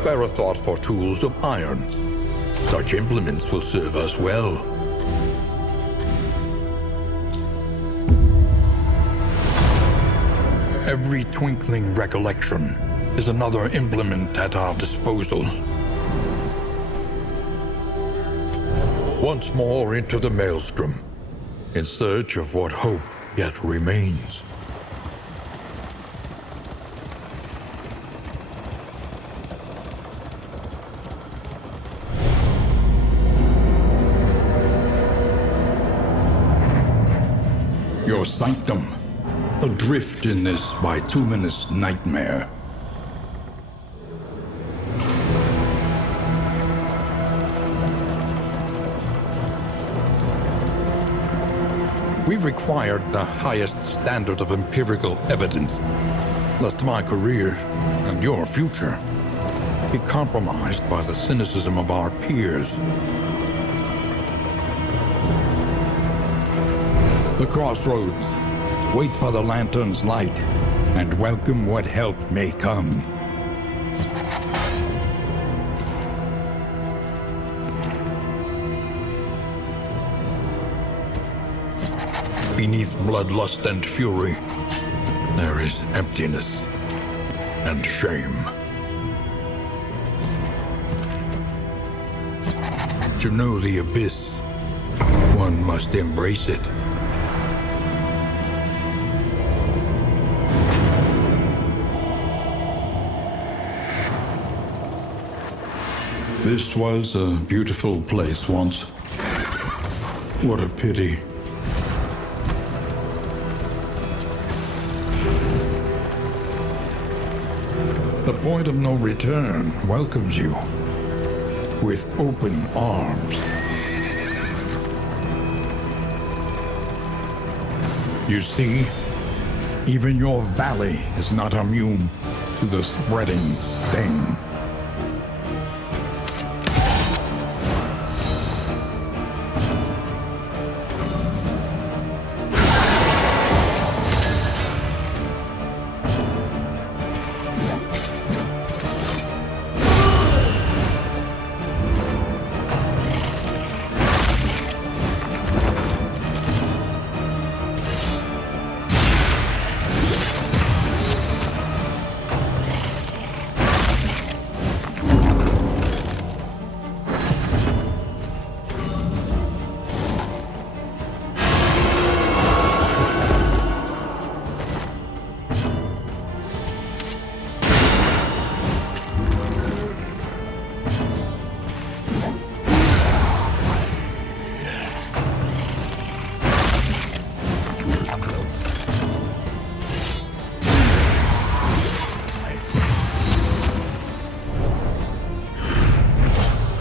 spare a thought for tools of iron. Such implements will serve us well. Every twinkling recollection is another implement at our disposal. Once more into the maelstrom, in search of what hope yet remains. Your sanctum, adrift in this bituminous nightmare. We required the highest standard of empirical evidence, lest my career and your future be compromised by the cynicism of our peers. The crossroads. Wait for the lantern's light, and welcome what help may come. Beneath bloodlust and fury, there is emptiness and shame. To know the abyss, one must embrace it. This was a beautiful place once. What a pity. The point of no return welcomes you with open arms. You see, even your valley is not immune to the spreading stain.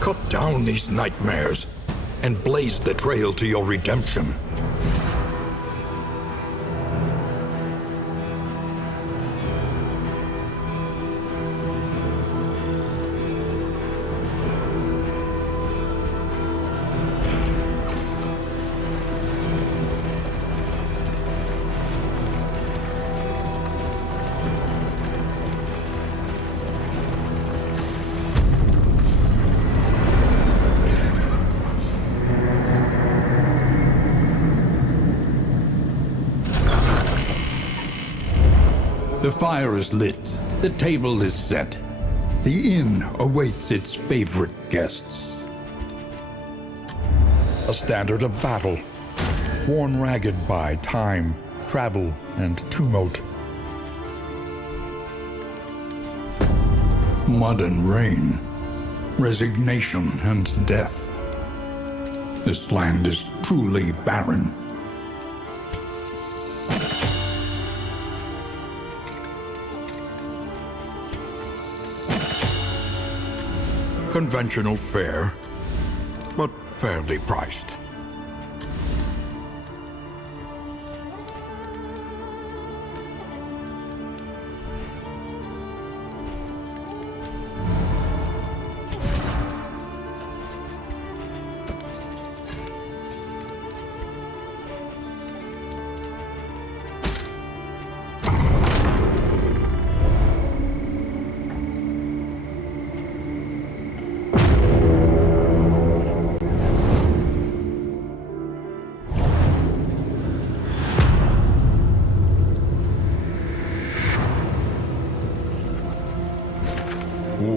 Cut down these nightmares and blaze the trail to your redemption. The fire is lit. The table is set. The inn awaits its favorite guests. A standard of battle, worn ragged by time, travel, and tumult. Mud and rain, resignation and death. This land is truly barren. Conventional fare, but fairly priced.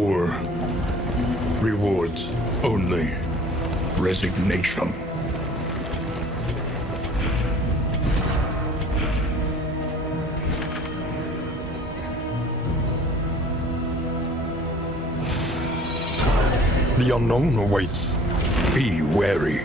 war rewards only resignation. The unknown awaits. Be wary.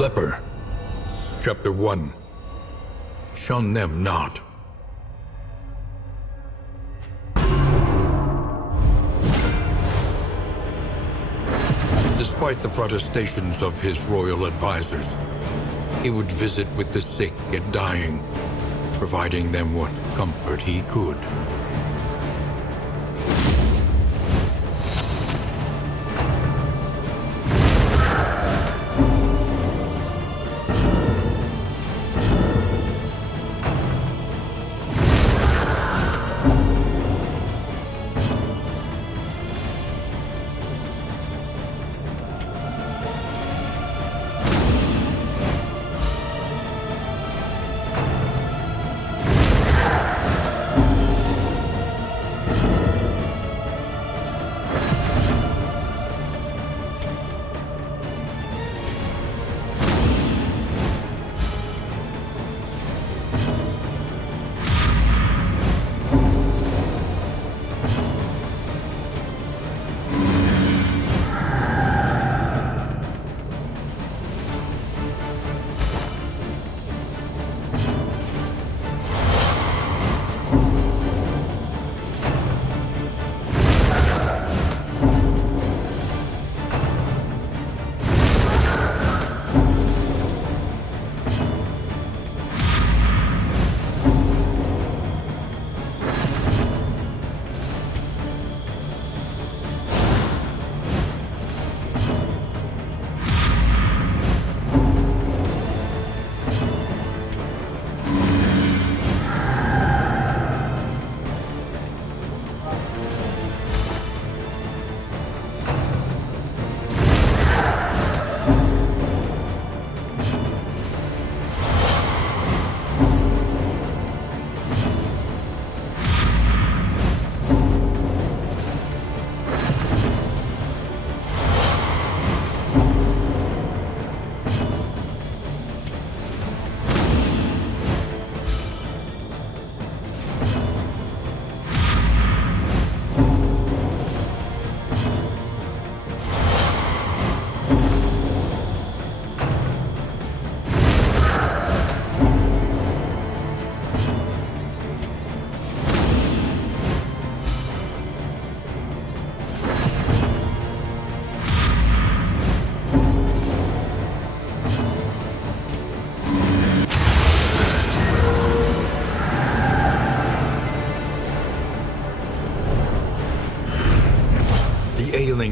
Leper. Chapter 1. Shun them not. Despite the protestations of his royal advisors, he would visit with the sick and dying, providing them what comfort he could.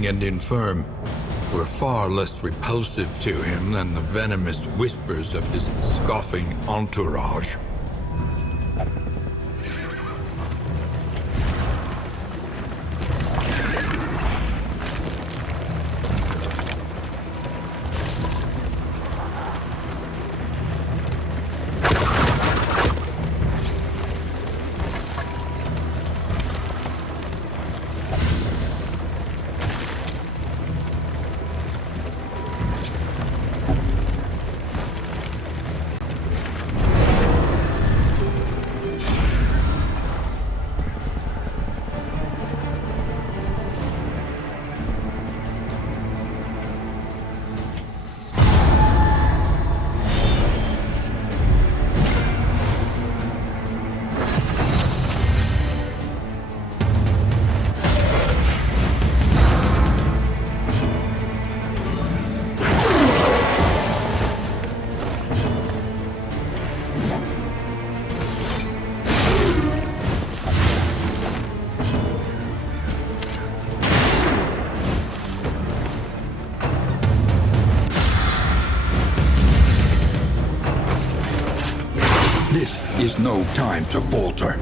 And infirm were far less repulsive to him than the venomous whispers of his scoffing entourage. This is no time to falter.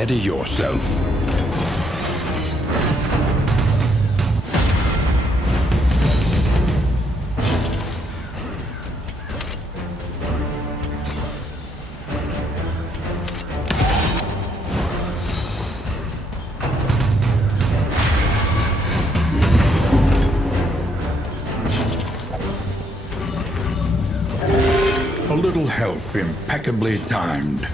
Steady yourself. A little help impeccably timed.